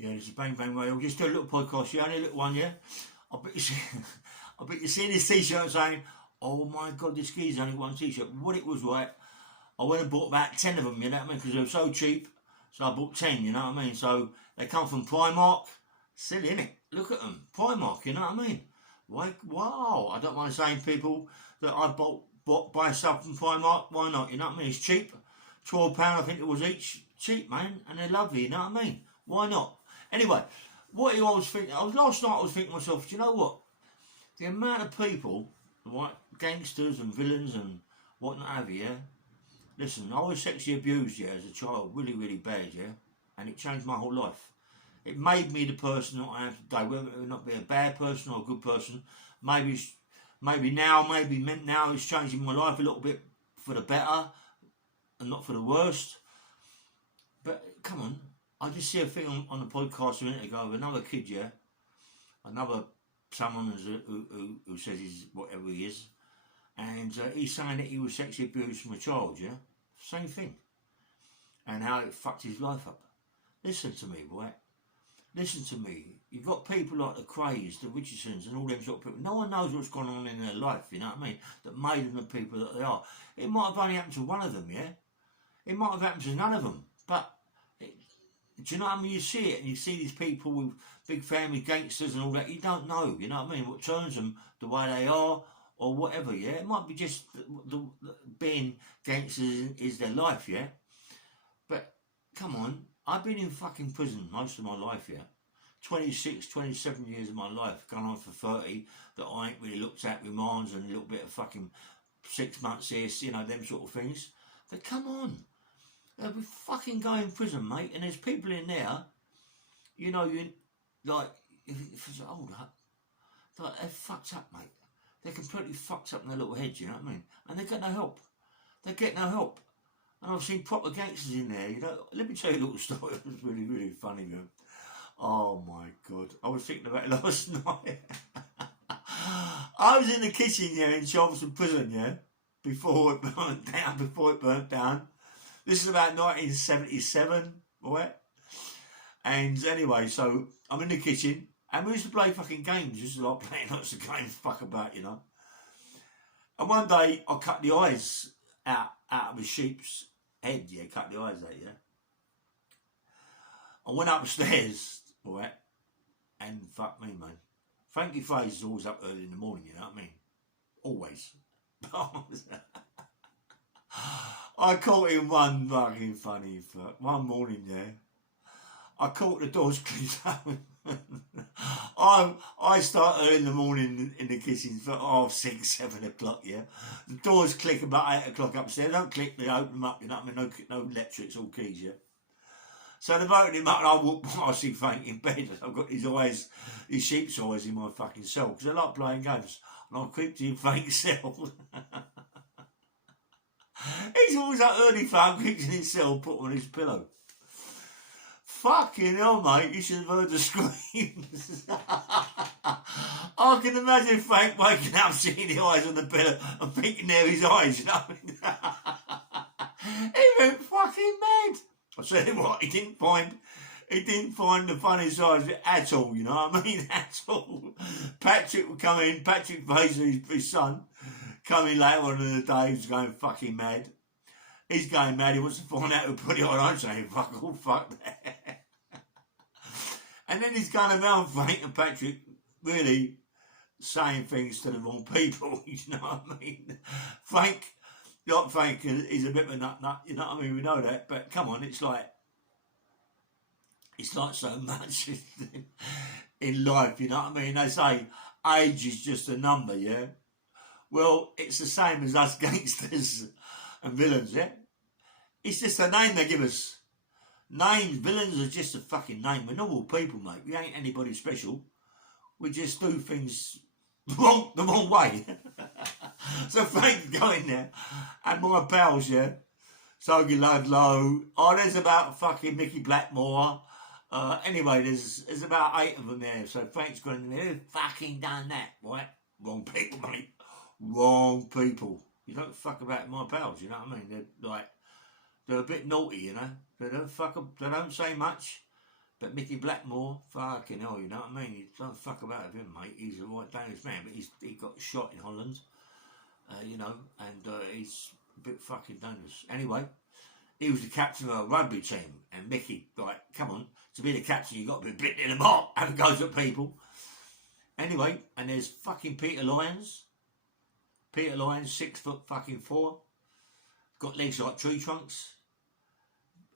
Yeah, this is Bang Bang Radio. Just do a little podcast, yeah, only a little one, yeah. I bet you see, I bet you see this t-shirt saying, oh my God, this gee's only one t-shirt. What it was, right, I went and bought about 10 of them, you know what I mean, because they were so cheap. So I bought 10, you know what I mean. So they come from Primark. Silly, innit? Look at them. Primark, you know what I mean. Like, wow. I don't mind saying, people, that I buy stuff from Primark. Why not, you know what I mean? It's cheap. £12, I think it was each. Cheap, man. And they're lovely, you know what I mean. Why not? Anyway, what I was thinking, last night I was thinking to myself, do you know what? The amount of people, right, gangsters and villains and what not have you, yeah? Listen, I was sexually abused, yeah, as a child, really, really bad, yeah? And it changed my whole life. It made me the person that I am today, whether it would not be a bad person or a good person. Maybe now it's changing my life a little bit for the better and not for the worst. But come on, I just see a thing on the podcast a minute ago of another kid, yeah, someone who says he's whatever he is, and he's saying that he was sexually abused from a child, yeah, same thing, and how it fucked his life up. Listen to me, boy. Listen to me. You've got people like the Crays, the Richardsons, and all them sort of people. No one knows what's gone on in their life, you know what I mean, that made them the people that they are. It might have only happened to one of them, yeah. It might have happened to none of them, but. Do you know what I mean? You see it, and you see these people with big family, gangsters and all that. You don't know, you know what I mean? What turns them the way they are, or whatever. Yeah, it might be just being gangsters is their life. Yeah, but come on, I've been in fucking prison most of my life. Yeah, 26, 27 years of my life, gone on for 30 that I ain't really looked at, remands and a little bit of fucking 6 months here, you know, them sort of things. But come on. They'll be fucking going in prison, mate, and there's people in there, you know, like, if it's old, like, they're fucked up, mate. They're completely fucked up in their little heads, you know what I mean? And they get no help. They get no help. And I've seen proper gangsters in there, you know. Let me tell you a little story. It was really, really funny, man. Oh, my God. I was thinking about it last night. I was in the kitchen, yeah, in Chelmsford prison, yeah, before it burnt down. This is about 1977, right? And anyway, so I'm in the kitchen, and we used to play fucking games. Just like playing lots of games, fuck about, you know. And one day, I cut the eyes out of a sheep's head, yeah, cut the eyes out, yeah. I went upstairs, right, and fuck me, man. Frankie Fraser's always up early in the morning, you know what I mean? Always. I caught him one fucking funny fuck. One morning, yeah. I caught the doors clicked open. I start early in the morning in the kitchen for 6, 7 o'clock, yeah. The doors click about 8 o'clock upstairs. They don't click, they open them up, you know what I mean? No electrics, all keys, yeah. So they've opened him up and I walk past, I see Frank in bed. I've got his sheep's eyes in my fucking cell, because I like playing games. And I creeped in Frank's cell. He's always up early, Frank, creeps in his cell, put on his pillow. Fucking hell, mate, you should have heard the screams. I can imagine Frank waking up, seeing the eyes on the pillow and thinking they're his eyes, you know what I mean? He went fucking mad. I said what, he didn't find the funny size at all, you know what I mean? At all. Patrick would come in, Patrick Fraser, his son, come in later on in the day, he's going fucking mad. He's going mad, he wants to find out who put it on. I'm saying, fuck all, fuck that. And then he's going around, Frank and Patrick, really saying things to the wrong people, you know what I mean? Frank is a bit of a nut, you know what I mean? We know that, but come on, it's like so much in life, you know what I mean? They say age is just a number, yeah? Well, it's the same as us gangsters and villains, yeah? It's just a name they give us. Names, villains are just a fucking name. We're normal people, mate. We ain't anybody special. We just do things the wrong way. So Frank's going there, and my pals, yeah, Sogie Ludlow. Oh, there's about fucking Mickey Blackmore. Anyway, there's about 8 of them there. So Frank's going in there. Who fucking done that, right? Wrong people, mate. Wrong people. You don't fuck about my pals, you know what I mean? They're a bit naughty, you know. They don't say much. But Mickey Blackmore, fucking hell, you know what I mean? You don't fuck about with him, mate. He's a right dangerous man, but he got shot in Holland, you know, and he's a bit fucking dangerous. Anyway, he was the captain of a rugby team, and Mickey, like, come on, to be the captain, you got to be bitten in the mop, have a go at people. Anyway, and there's fucking Peter Lyons. Peter Lyons, 6'4", got legs like tree trunks.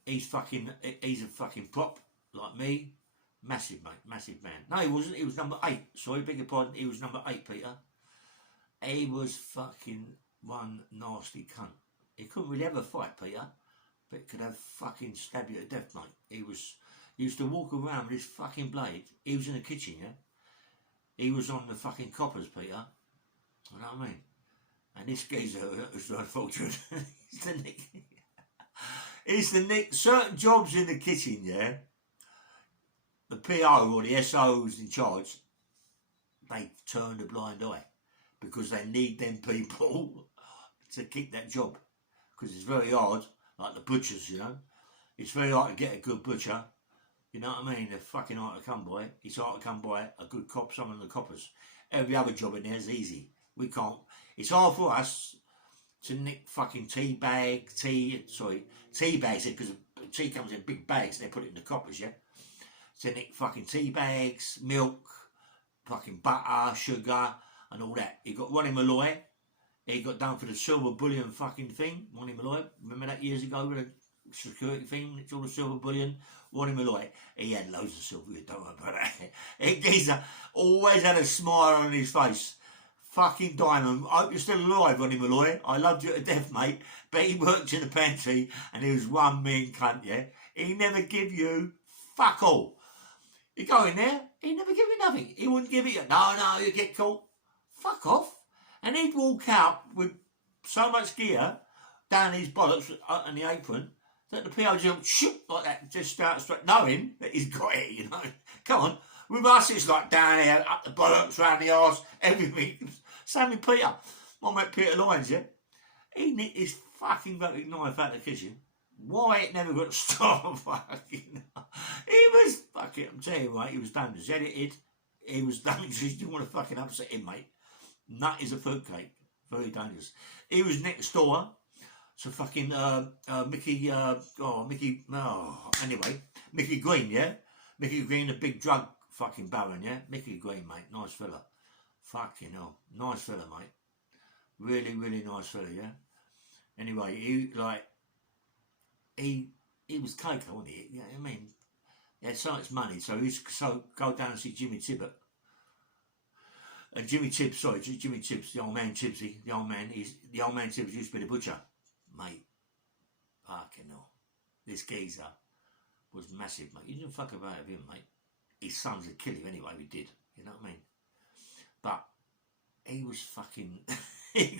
He's a fucking prop, like me. Massive, mate, massive man. No, he wasn't, he was number 8. Sorry, beg your pardon, he was number 8, Peter. He was fucking one nasty cunt. He couldn't really ever fight, Peter, but could have fucking stab you to death, mate. He used to walk around with his fucking blade. He was in the kitchen, yeah? He was on the fucking coppers, Peter. You know what I mean? And this geezer was a fortune. He's the nick certain jobs in the kitchen, yeah? The PO or the SOs in charge, they turn a blind eye because they need them people to keep that job. Because it's very hard, like the butchers, you know? It's very hard to get a good butcher. You know what I mean? They're fucking hard to come by. It's hard to come by a good cop, some of the coppers. Every other job in there is easy. We can't. It's hard for us to nick fucking tea bags, because tea comes in big bags and they put it in the coppers, yeah? To nick fucking tea bags, milk, fucking butter, sugar, and all that. You got Ronnie Malloy. He got done for the silver bullion fucking thing. Ronnie Malloy. Remember that years ago with the security thing? It's all the silver bullion. Ronnie Malloy. He had loads of silver. Don't worry about that. Geezer always had a smile on his face. Fucking diamond. I hope you're still alive, Ronnie Malloy. I loved you to death, mate. But he worked in the pantry and he was one mean cunt, yeah? He never give you fuck all. You go in there, he never give you nothing. He wouldn't give it you. No, you get caught. Fuck off. And he'd walk out with so much gear down his bollocks and the apron that the PO just shoot like that, just start straight, knowing that he's got it, you know. Come on. With us, it's like down here, up the bollocks, round the arse, everything. Same with Peter. My mate Peter Lyons, yeah? He nicked his fucking rotary knife out of the kitchen. Why it never got stopped, fucking. He was fucking, I'm telling you, mate, he was dangerous. Edited, he was dangerous. You didn't want to fucking upset him, mate. Nut is a fruitcake. Very dangerous. He was next door to fucking Mickey Green, yeah? Mickey Green, the big drug fucking baron, yeah? Mickey Green, mate, nice fella. Fucking hell, nice fella, mate. Really, really nice fella, yeah? Anyway, he was cake, wasn't he? You know what I mean? He had so much money, so he used to go down and see Jimmy Tibbet. And Jimmy Tibbs, the old man Tibbsy, the old man Tibbs used to be the butcher. Mate, fucking hell. This geezer was massive, mate. You didn't fuck about with him, mate. His sons would kill him anyway, we did. You know what I mean? But he was fucking... he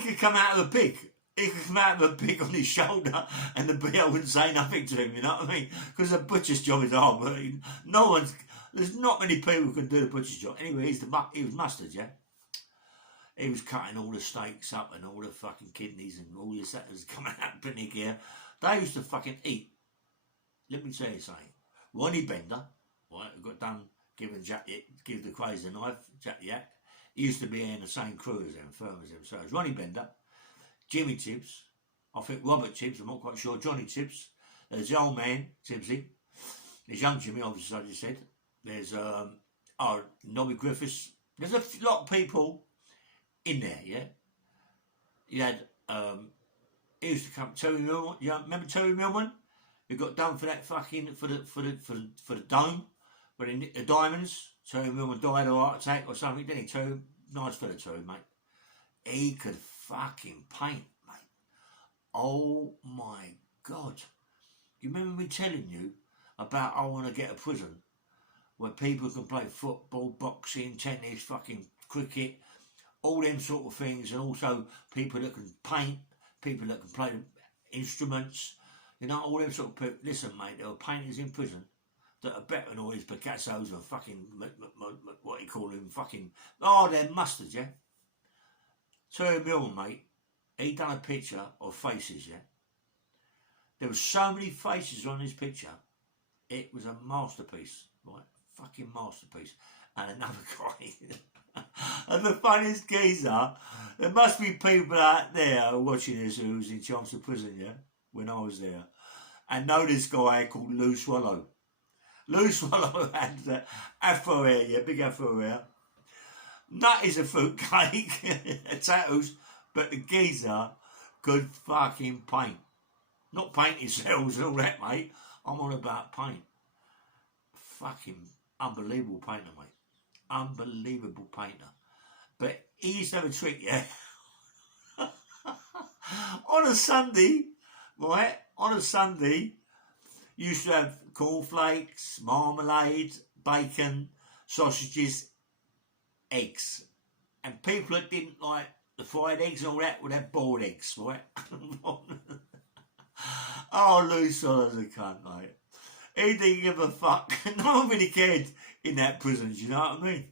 could come out of a pig. He could come out of a pig on his shoulder and the BO wouldn't say nothing to him, you know what I mean? Because the butcher's job is hard work. There's not many people who can do the butcher's job. Anyway, he was mustard, yeah? He was cutting all the steaks up and all the fucking kidneys and all this that was coming out picnic here. They used to fucking eat. Let me tell you something. Ronnie Bender, right, who got done give the crazy knife, Jack the Yak. He used to be in the same crew as him, firm as him. So it was Ronnie Bender, Jimmy Tibbs, I think Robert Tibbs, I'm not quite sure, Johnny Tibbs. There's the old man, Tibbsy. There's young Jimmy, obviously, as I just said. There's Nobby Griffiths. There's a lot of people in there, yeah. You had he used to come Terry Millman. You remember Terry Millman? Who got done for that fucking for the dome, but in the diamonds. Terry Millman died of a heart attack or something, didn't he? Terry, nice fella, Terry, mate. He could fucking paint, mate. Oh my God! You remember me telling you about I want to get a prison where people can play football, boxing, tennis, fucking cricket, all them sort of things, and also people that can paint, people that can play instruments, you know, all them sort of people. Listen, mate, there were painters in prison that are better than all these Picassos and fucking, what do you call them, fucking, they're mustards, yeah? Terry Millman, mate, he done a picture of faces, yeah? There were so many faces on this picture. It was a masterpiece, right? Fucking masterpiece. And another guy. And the funniest geezer, there must be people out there watching this who was in Chelmsford prison, yeah, when I was there, and know this guy called Lou Swallow. Lou Swallow had afro hair, yeah, big afro hair. Nut is a fruitcake, tattoos, but the geezer could fucking paint. Not paint his cells and all that, mate. I'm on about paint. Fucking unbelievable painter, mate. Unbelievable painter. But he used to have a trick, yeah. On a Sunday, right? On a Sunday, you used to have cornflakes, marmalade, bacon, sausages, eggs. And people that didn't like the fried eggs and all that would have boiled eggs, right? Oh, Lou Swallow's a cunt, mate. He didn't give a fuck. No one really cared in that prison, do you know what I mean?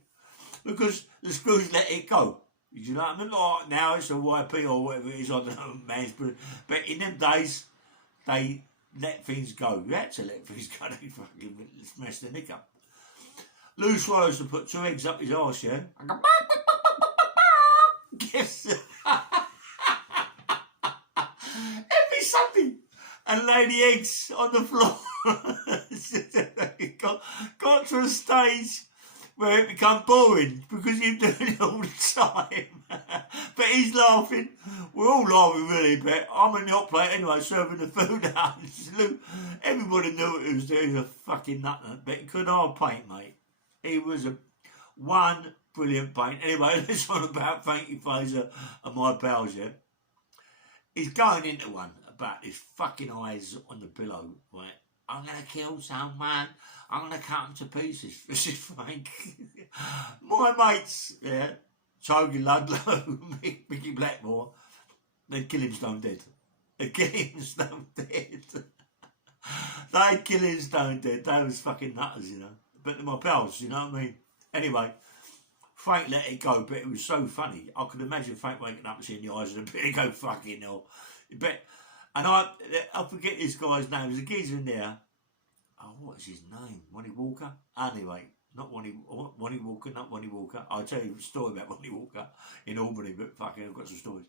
Because the screws let it go. Do you know what I mean? Like now it's a YP or whatever it is, I don't know, man's prison. But in them days, they let things go. You had to let things go. They fucking messed the nick up. Lou Swallows to put 2 eggs up his arse, yeah? I go, yes. Every Sunday. And lay the eggs on the floor. got to a stage where it become boring because you're doing it all the time. But he's laughing. We're all laughing really, but I'm in the hot plate anyway, serving the food out. Everybody knew he was doing a fucking nut, but he could hard paint, mate. He was one brilliant paint. Anyway, let's on about Frankie Fraser and my pals, yeah. He's going into one about his fucking eyes on the pillow, right? I'm going to kill someone. I'm going to cut him to pieces. This is Frank. My mates, yeah, Toby Ludlow, Mickey Blackmore, they'd kill him stone dead. They'd kill him stone dead. They'd kill him stone dead. They was fucking nutters, you know. But they're my pals, you know what I mean? Anyway, Frank let it go, but it was so funny. I could imagine Frank waking up and seeing the eyes of the pit and go, fucking hell. But, and I forget this guy's name. There's a geezer in there. Oh, what is his name? Ronnie Walker? Anyway, not Ronnie Walker, not Ronnie Walker. I'll tell you a story about Ronnie Walker in Albany, but fucking I've got some stories.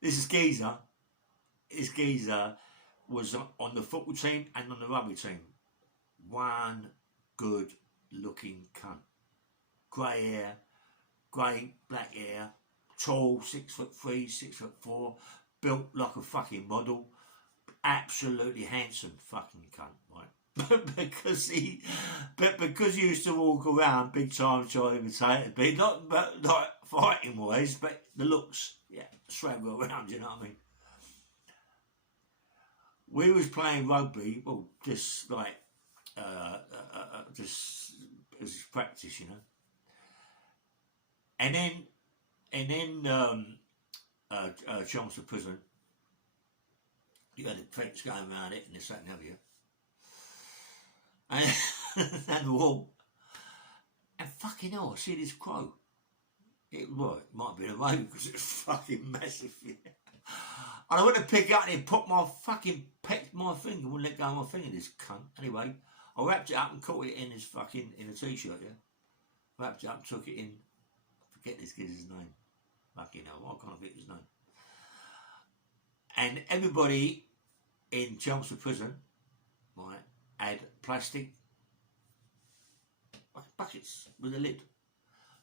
This is geezer. This geezer was on the football team and on the rugby team. One good looking cunt. Grey hair, grey, black hair, tall, 6'3", 6'4", built like a fucking model. Absolutely handsome fucking cunt, right? because he used to walk around big time trying to imitate it, but not fighting wise, but the looks, yeah, swagger around, you know what I mean? We was playing rugby, well, just like, just as practice, you know. And then Chelmsford prison, you had a fence going around it and this, that and the other, and the wall. And fucking hell, I see this crow. It might have been a raven because it's fucking massive. Yeah. And I went to pick it up and it pecked my finger, wouldn't let go of my finger, this cunt. Anyway, I wrapped it up and caught it in his fucking, in a t-shirt, yeah. Wrapped it up and took it in. Forget this kid's name. Fucking hell, why can't I forget his name? And everybody in Chelmsford prison, right, had plastic buckets with a lid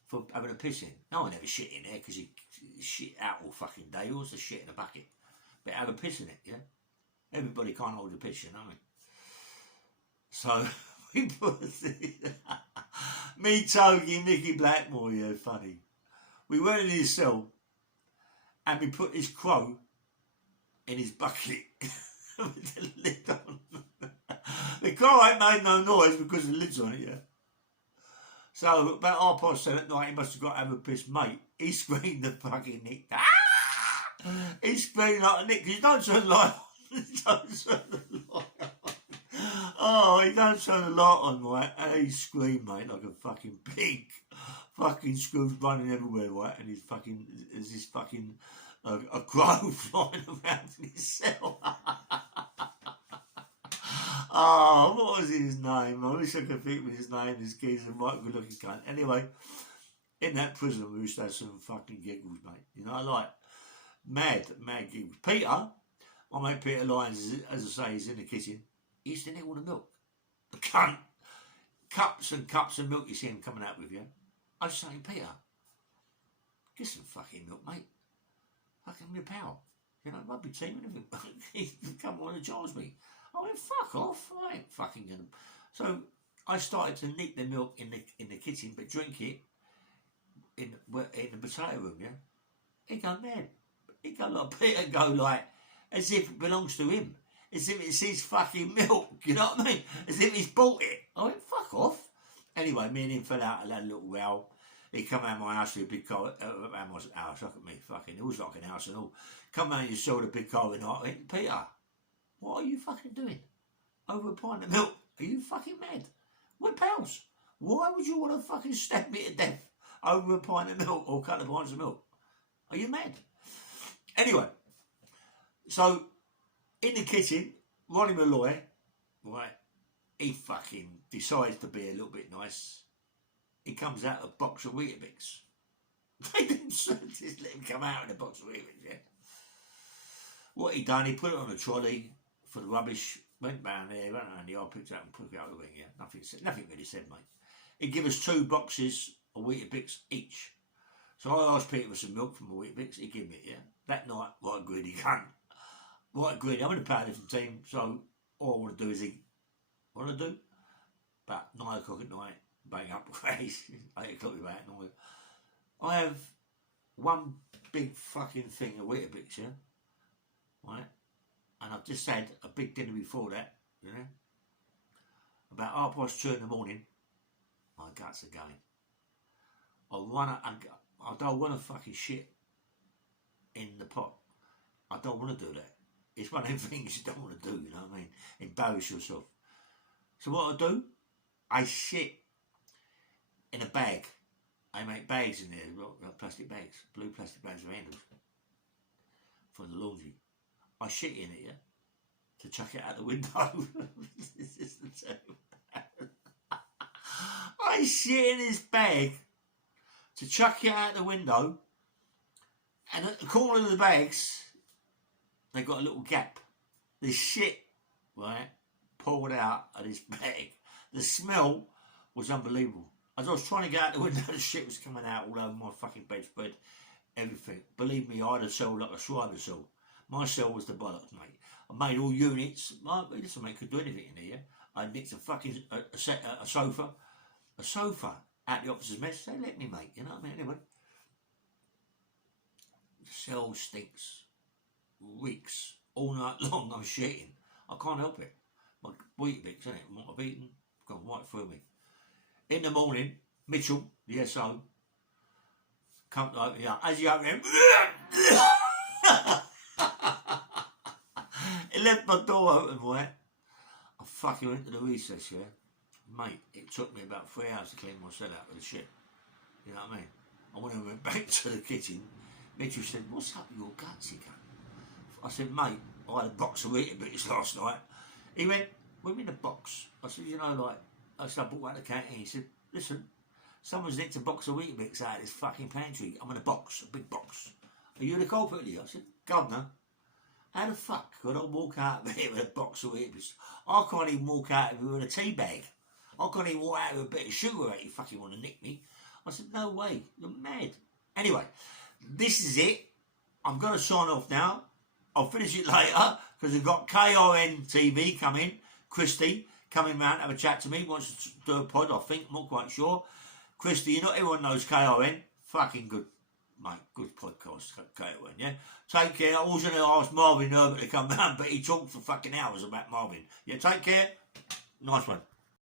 for having a piss in. No one ever shit in there because you shit out all fucking day. You also shit in a bucket. But have a piss in it, yeah? Everybody can't hold a piss, you know what I mean? So, we put me, Togi, Mickey Blackmore, yeah, funny. We went in his cell and we put his crow in his bucket with the lid on. The crow ain't made no noise because the lid's on it, yeah? So about 10:30 at night, he must have got to have a piss, mate. He screamed the fucking nick. Ah! He screamed like a nick because he don't turn the light on. He don't turn the light on. Oh, he don't turn the light on, right? And he screamed, mate, like a fucking pig. Fucking screws running everywhere, right? And there's this fucking a crow flying around in his cell. Oh, what was his name? I wish I could think of his name. This geezer, right good looking cunt. Anyway, in that prison we used to have some fucking giggles, mate. You know, like mad giggles. Peter, my mate Peter Lyons, as I say, he's in the kitchen. He used to nick all the milk. The cunt. Cups and cups of milk you see him coming out with, yeah? I was saying, Peter, get some fucking milk, mate. Fucking my pal. You know, rugby team and everything. He come on and charge me. I went, fuck off. I ain't fucking gonna. So I started to nick the milk in the kitchen, but drink it in the potato room, yeah? He go mad. He go like, Peter go like, as if it belongs to him. As if it's his fucking milk, you know what I mean? As if he's bought it. I went, fuck off. Anyway, me and him fell out and had a little row. He come out of my house with a big car, around my house, look at me, fucking, it was like an house and all. Come out and you saw the big car and I went, Peter, what are you fucking doing? Over a pint of milk? Are you fucking mad? We're pals. Why would you want to fucking stab me to death over a pint of milk or a couple of pints of milk? Are you mad? Anyway, so in the kitchen, Ronnie Malloy, right, he fucking decides to be a little bit nice. He comes out a box of Weetabix. They didn't just let him come out in a box of Weetabix, yeah. What he done, he put it on a trolley for the rubbish, went round there, went around the yard, picked it up and put it out the wing, yeah. Nothing really said, mate. He give us 2 boxes of Weetabix each. So I asked Peter for some milk from the Weetabix, he gave me it, yeah. That night, right greedy cunt. Right greedy, I'm in the powerlifting team, so all I want to do is eat. What do I do? About 9 o'clock at night, bang up ways, 8 o'clock about 9. I have one big fucking thing of Weetabix, yeah? Right? And I've just had a big dinner before that, you know? About 2:30 in the morning, my guts are going. I don't want to fucking shit in the pot. I don't want to do that. It's one of them things you don't want to do, you know what I mean? Embarrass yourself. So what I do, I shit in a bag. I make bags in there, plastic bags, blue plastic bags with handles for the laundry. I shit in it, yeah, to chuck it out the window. I shit in this bag to chuck it out the window, and at the corner of the bags, they got a little gap. The shit, right, poured out of this bag. The smell was unbelievable. As I was trying to get out the window, the shit was coming out all over my fucking bedspread, everything. Believe me, I had a cell like a Schreiber cell. My cell was the bollocks, mate. I made all units. Listen, mate, could do anything in here. I nicked a fucking a sofa out the officer's mess. They let me, mate. You know what I mean? Anyway, the cell stinks, reeks all night long. I'm shitting. I can't help it. My Weetabix, isn't it? What I've eaten, gone right through me. In the morning, Mitchell, the SO, come to open it up. As you open it, he left my door open, right? I fucking went to the recess, yeah? Mate, it took me about 3 hours to clean my cell out with the shit. You know what I mean? I went back to the kitchen. Mitchell said, what's up with your guts, you cunt? I said, mate, I had a box of Weetabix last night. He went, we're in a box. I said, you know, like, I said, I bought out the canteen. He said, listen, someone's nicked a box of Weetabix out of this fucking pantry. I'm in a box, a big box. Are you the culprit? I said, Governor, how the fuck could I walk out of here with a box of Weetabix? I can't even walk out of here with a tea bag. I can't even walk out with a bit of sugar out. You fucking want to nick me? I said, no way, you're mad. Anyway, this is it. I'm going to sign off now. I'll finish it later because we've got KRN TV coming. Christy coming round to have a chat to me. Wants to do a pod, I think. I'm not quite sure. Christy, you know, everyone knows KRN. Fucking good, mate. Good podcast, KRN, yeah? Take care. I was going to ask Marvin Herbert to come round, but he talked for fucking hours about Marvin. Yeah, take care. Nice one.